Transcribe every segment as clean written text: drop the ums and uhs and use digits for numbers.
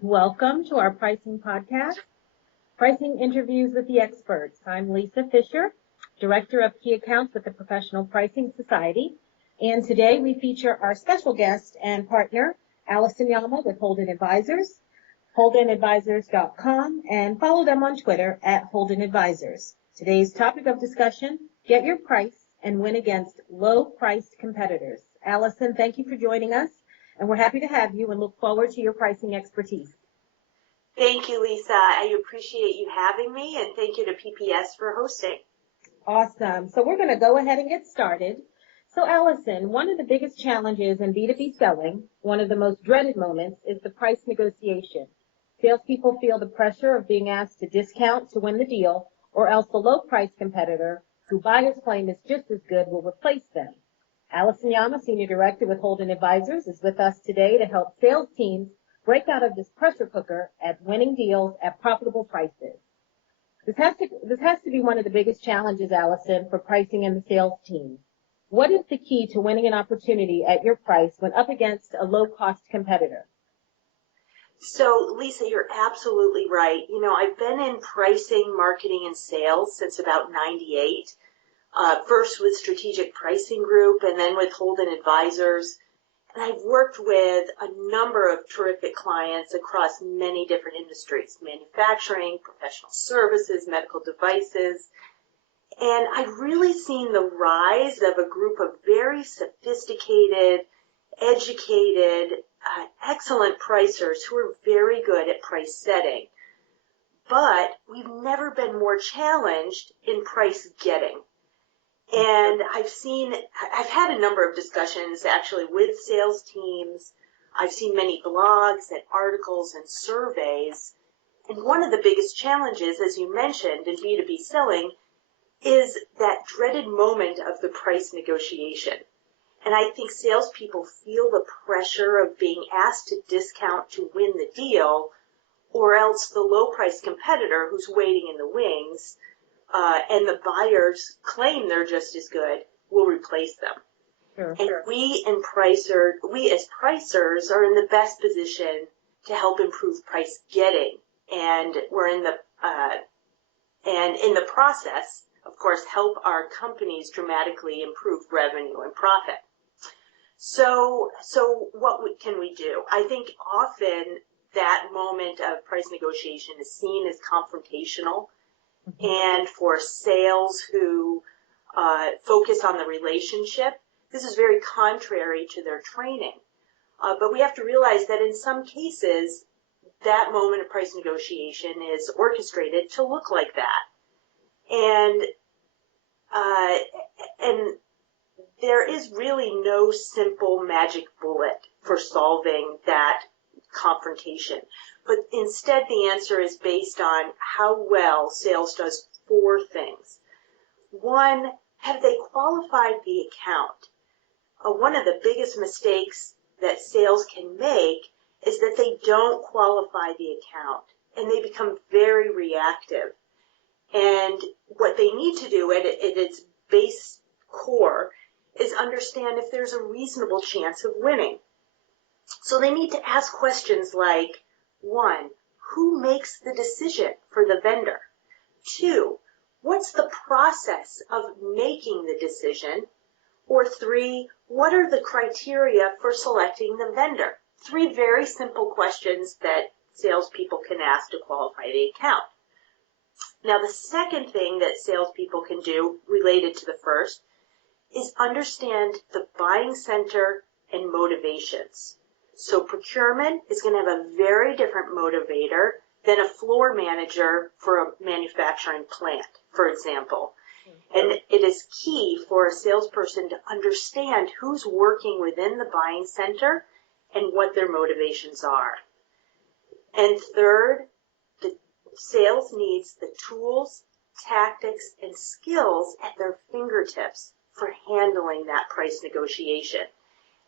Welcome to our pricing podcast, Pricing Interviews with the Experts. I'm Lisa Fisher, Director of Key Accounts with the Professional Pricing Society. And today we feature our special guest and partner, Alison Yama with Holden Advisors, holdenadvisors.com, and follow them on Twitter at Holden Advisors. Today's topic of discussion, get your price and win against low-priced competitors. Alison, thank you for joining us, and we're happy to have you and look forward to your pricing expertise. Thank you, Lisa. I appreciate you having me, and thank you to PPS for hosting. Awesome. So we're going to go ahead and get started. So Alison, one of the biggest challenges in B2B selling, one of the most dreaded moments, is the price negotiation. Salespeople feel the pressure of being asked to discount to win the deal, or else the low-price competitor, who buyers claim is just as good, will replace them. Alison Yama, Senior Director with Holden Advisors, is with us today to help sales teams break out of this pressure cooker at winning deals at profitable prices. This has to be one of the biggest challenges, Alison, for pricing in the sales team. What is the key to winning an opportunity at your price when up against a low-cost competitor? So, Lisa, you're absolutely right. I've been in pricing, marketing, and sales since about 98. First with Strategic Pricing Group and then with Holden Advisors. And I've worked with a number of terrific clients across many different industries, manufacturing, professional services, medical devices. And I've really seen the rise of a group of very sophisticated, educated, excellent pricers who are very good at price setting. But we've never been more challenged in price getting. And I've had a number of discussions actually with sales teams. I've seen many blogs and articles and surveys. And one of the biggest challenges, as you mentioned, in B2B selling is that dreaded moment of the price negotiation. And I think salespeople feel the pressure of being asked to discount to win the deal, or else the low-price competitor who's waiting in the wings and the buyers claim they're just as good, will replace them. Sure. And we as pricers are in the best position to help improve price getting, and we're in the process, of course, help our companies dramatically improve revenue and profit. So what can we do? I think often that moment of price negotiation is seen as confrontational. And for sales who focus on the relationship, this is very contrary to their training. But we have to realize that in some cases, that moment of price negotiation is orchestrated to look like that. And there is really no simple magic bullet for solving that confrontation. But instead, the answer is based on how well sales does four things. One, have they qualified the account? One of the biggest mistakes that sales can make is that they don't qualify the account, and they become very reactive. And what they need to do at its base core is understand if there's a reasonable chance of winning. So they need to ask questions like, 1, who makes the decision for the vendor? 2, what's the process of making the decision? Or 3, what are the criteria for selecting the vendor? 3 very simple questions that salespeople can ask to qualify the account. Now, the second thing that salespeople can do related to the first is understand the buying center and motivations. So procurement is going to have a very different motivator than a floor manager for a manufacturing plant, for example. And it is key for a salesperson to understand who's working within the buying center and what their motivations are. And third, the sales needs the tools, tactics, and skills at their fingertips for handling that price negotiation.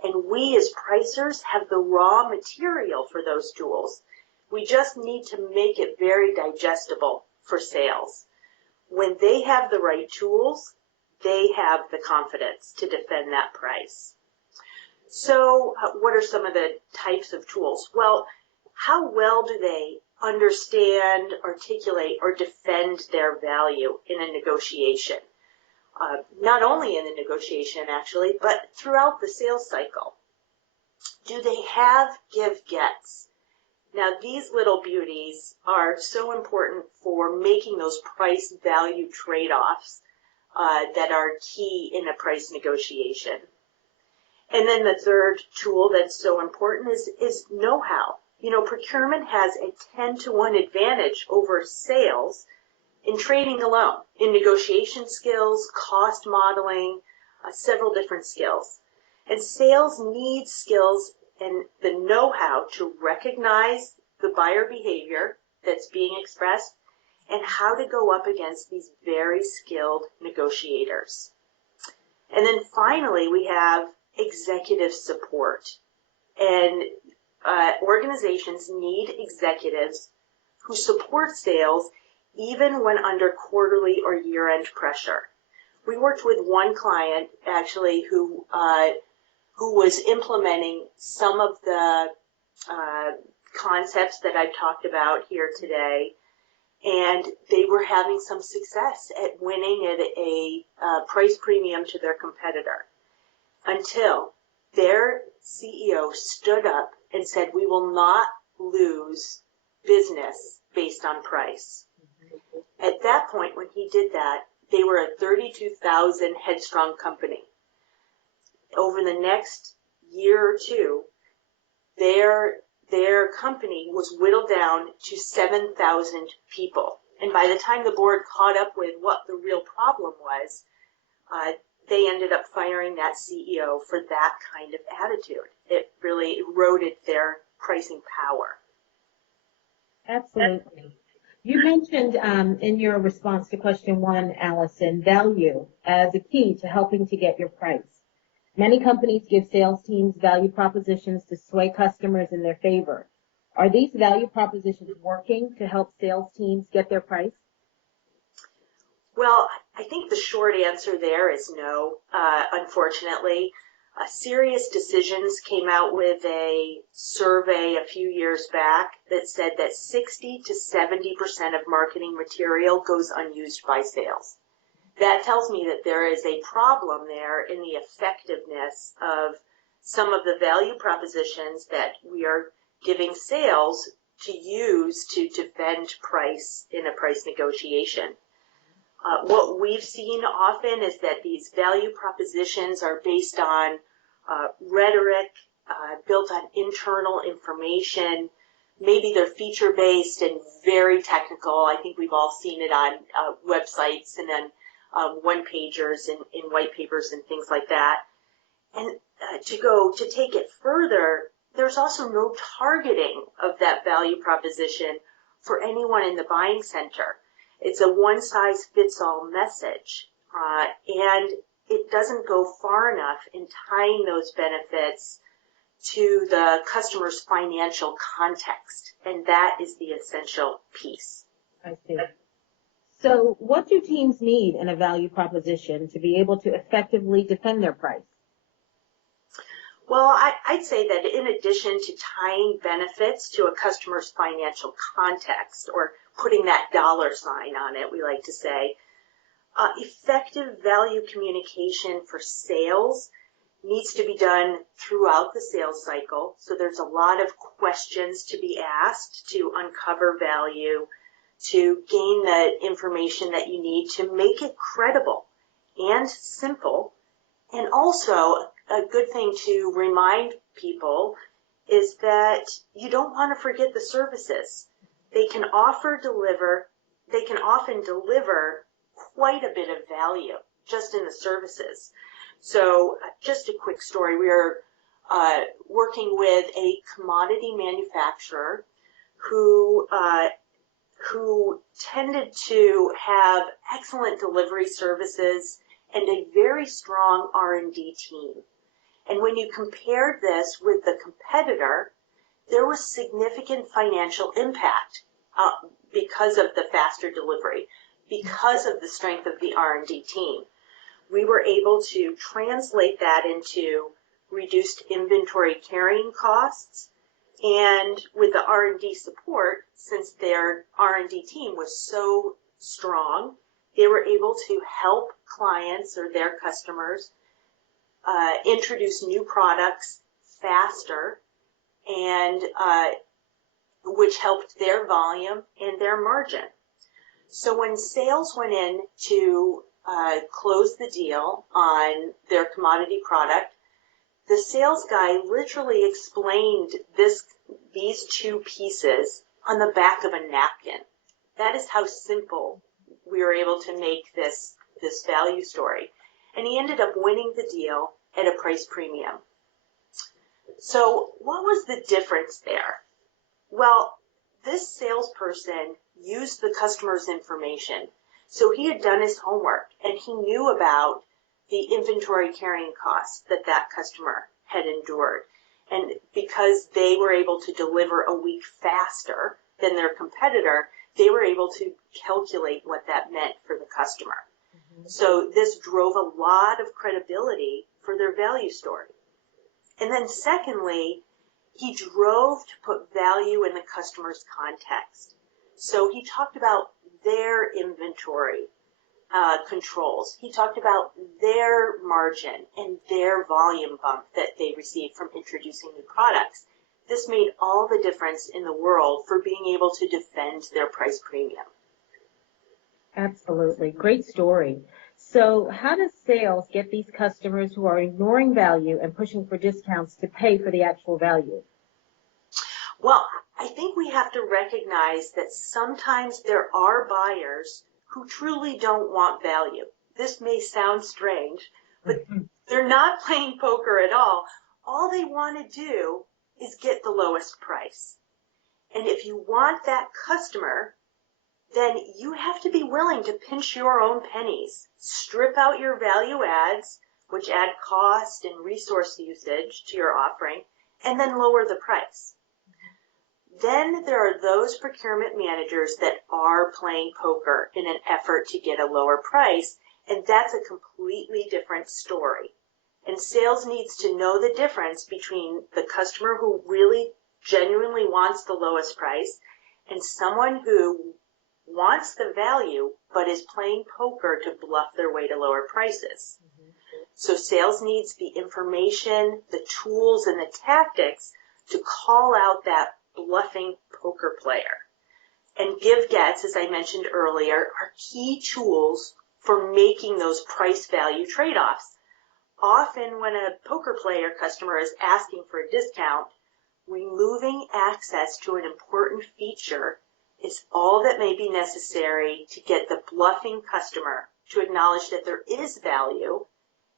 And we as pricers have the raw material for those tools. We just need to make it very digestible for sales. When they have the right tools, they have the confidence to defend that price. So what are some of the types of tools? Well, how well do they understand, articulate, or defend their value in a negotiation? Not only in the negotiation, actually, but throughout the sales cycle. Do they have give-gets? Now, these little beauties are so important for making those price-value trade-offs that are key in a price negotiation. And then the third tool that's so important is know-how. You know, procurement has a 10-to-1 advantage over sales in trading alone, in negotiation skills, cost modeling, several different skills. And sales needs skills and the know-how to recognize the buyer behavior that's being expressed and how to go up against these very skilled negotiators. And then finally, we have executive support. And organizations need executives who support sales even when under quarterly or year-end pressure. We worked with one client, actually, who was implementing some of the concepts that I've talked about here today, and they were having some success at winning at a price premium to their competitor until their CEO stood up and said, we will not lose business based on price. At that point, when he did that, they were a 32,000 headstrong company. Over the next year or two, their company was whittled down to 7,000 people. And by the time the board caught up with what the real problem was, they ended up firing that CEO for that kind of attitude. It really eroded their pricing power. Absolutely. You mentioned in your response to question 1, Alison, value as a key to helping to get your price. Many companies give sales teams value propositions to sway customers in their favor. Are these value propositions working to help sales teams get their price? Well, I think the short answer there is no, unfortunately. Serious Decisions came out with a survey a few years back that said that 60 to 70% of marketing material goes unused by sales. That tells me that there is a problem there in the effectiveness of some of the value propositions that we are giving sales to use to defend price in a price negotiation. What we've seen often is that these value propositions are based on rhetoric, built on internal information. Maybe they're feature-based and very technical. I think we've all seen it on websites and then one-pagers in white papers and things like that. And to take it further, there's also no targeting of that value proposition for anyone in the buying center. It's a one-size-fits-all message, and it doesn't go far enough in tying those benefits to the customer's financial context, and that is the essential piece. I see. So what do teams need in a value proposition to be able to effectively defend their price? Well, I'd say that in addition to tying benefits to a customer's financial context, or putting that dollar sign on it, we like to say, effective value communication for sales needs to be done throughout the sales cycle. So there's a lot of questions to be asked to uncover value, to gain the information that you need to make it credible and simple. And also, a good thing to remind people is that you don't want to forget the services. They can often deliver quite a bit of value just in the services. So just a quick story. We are working with a commodity manufacturer who tended to have excellent delivery services and a very strong R&D team. And when you compared this with the competitor, there was significant financial impact because of the faster delivery, because of the strength of the R&D team. We were able to translate that into reduced inventory carrying costs, And with the R&D support, since their R&D team was so strong, they were able to help clients or their customers introduce new products faster, and which helped their volume and their margin. So when sales went in to close the deal on their commodity product, the sales guy literally explained these two pieces on the back of a napkin. That is how simple we were able to make this value story. And he ended up winning the deal at a price premium. So what was the difference there? Well, this salesperson used the customer's information. So he had done his homework, and he knew about the inventory carrying costs that customer had endured. And because they were able to deliver a week faster than their competitor, they were able to calculate what that meant for the customer. Mm-hmm. So this drove a lot of credibility for their value story. And then secondly, he drove to put value in the customer's context. So he talked about their inventory controls. He talked about their margin and their volume bump that they received from introducing new products. This made all the difference in the world for being able to defend their price premium. Absolutely. Great story. So how does sales get these customers who are ignoring value and pushing for discounts to pay for the actual value? Well, I think we have to recognize that sometimes there are buyers who truly don't want value. This may sound strange, but they're not playing poker at all. All they want to do is get the lowest price. And if you want that customer, then you have to be willing to pinch your own pennies, strip out your value adds, which add cost and resource usage to your offering, and then lower the price. Then there are those procurement managers that are playing poker in an effort to get a lower price, and that's a completely different story. And sales needs to know the difference between the customer who really genuinely wants the lowest price and someone who wants the value but is playing poker to bluff their way to lower prices. Mm-hmm. So sales needs the information, the tools, and the tactics to call out that bluffing poker player. And give gets, as I mentioned earlier, are key tools for making those price value trade-offs. Often when a poker player customer is asking for a discount, removing access to an important feature is all that may be necessary to get the bluffing customer to acknowledge that there is value,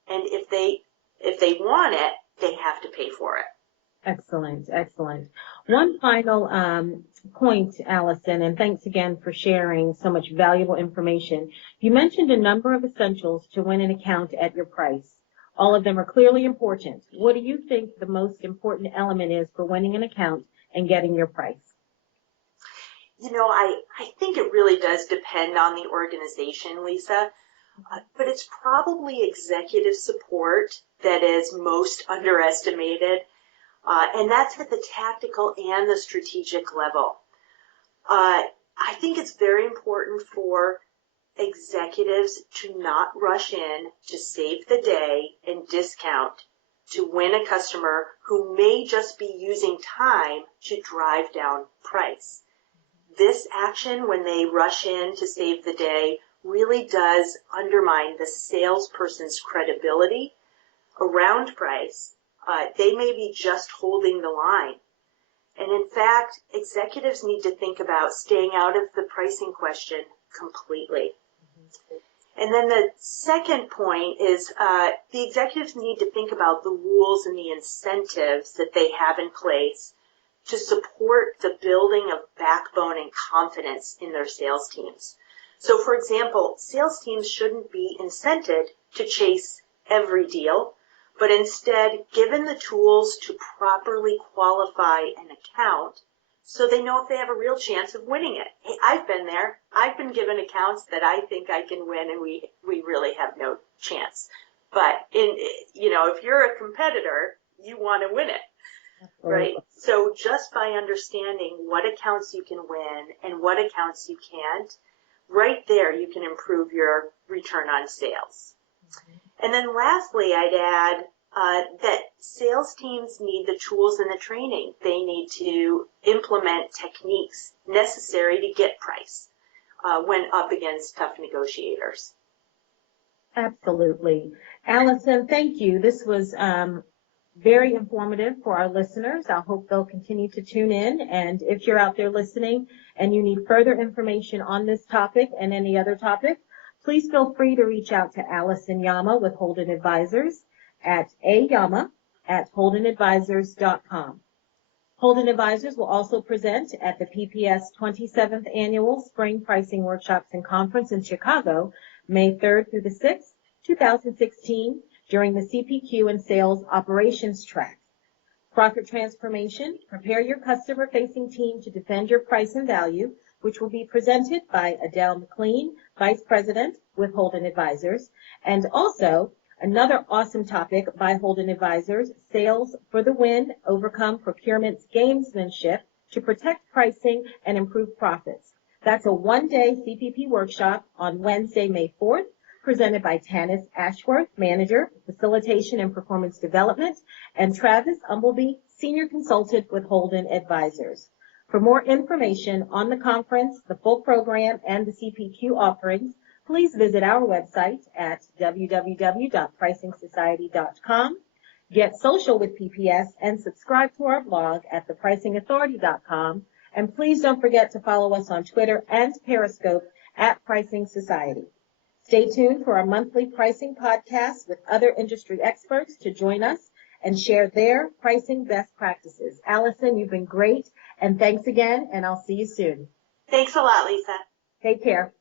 and if they want it, they have to pay for it. Excellent, excellent. One final point, Alison, and thanks again for sharing so much valuable information. You mentioned a number of essentials to win an account at your price. All of them are clearly important. What do you think the most important element is for winning an account and getting your price? You know, I think it really does depend on the organization, Lisa, but it's probably executive support that is most underestimated. And that's at the tactical and the strategic level. I think it's very important for executives to not rush in to save the day and discount to win a customer who may just be using time to drive down price. This action, when they rush in to save the day, really does undermine the salesperson's credibility around price. They may be just holding the line. And in fact, executives need to think about staying out of the pricing question completely. Mm-hmm. And then the second point is the executives need to think about the rules and the incentives that they have in place to support the building of backbone and confidence in their sales teams. So, for example, sales teams shouldn't be incented to chase every deal, but instead given the tools to properly qualify an account so they know if they have a real chance of winning it. Hey, I've been there. I've been given accounts that I think I can win, and we really have no chance. But if you're a competitor, you want to win it. right? So just by understanding what accounts you can win and what accounts you can't, right there you can improve your return on sales. And then lastly, I'd add that sales teams need the tools and the training. They need to implement techniques necessary to get price when up against tough negotiators. Absolutely. Alison, thank you. This was very informative for our listeners. I hope they'll continue to tune in. And if you're out there listening and you need further information on this topic and any other topic, please feel free to reach out to Alison Yama with Holden Advisors at ayama@holdenadvisors.com. Holden Advisors will also present at the PPS 27th Annual Spring Pricing Workshops and Conference in Chicago, May 3rd through the 6th, 2016, during the CPQ and Sales Operations track. Profit Transformation, prepare your customer-facing team to defend your price and value, which will be presented by Adele McLean, Vice President with Holden Advisors, and also another awesome topic by Holden Advisors, Sales for the Win, Overcome Procurement's Gamesmanship to Protect Pricing and Improve Profits. That's a one-day CPP workshop on Wednesday, May 4th, presented by Tanis Ashworth, Manager, Facilitation and Performance Development, and Travis Umbleby, Senior Consultant with Holden Advisors. For more information on the conference, the full program, and the CPQ offerings, please visit our website at www.pricingsociety.com, get social with PPS, and subscribe to our blog at thepricingauthority.com. And please don't forget to follow us on Twitter and Periscope at Pricing Society. Stay tuned for our monthly pricing podcast with other industry experts to join us and share their pricing best practices. Alison, you've been great, and thanks again, and I'll see you soon. Thanks a lot, Lisa. Take care.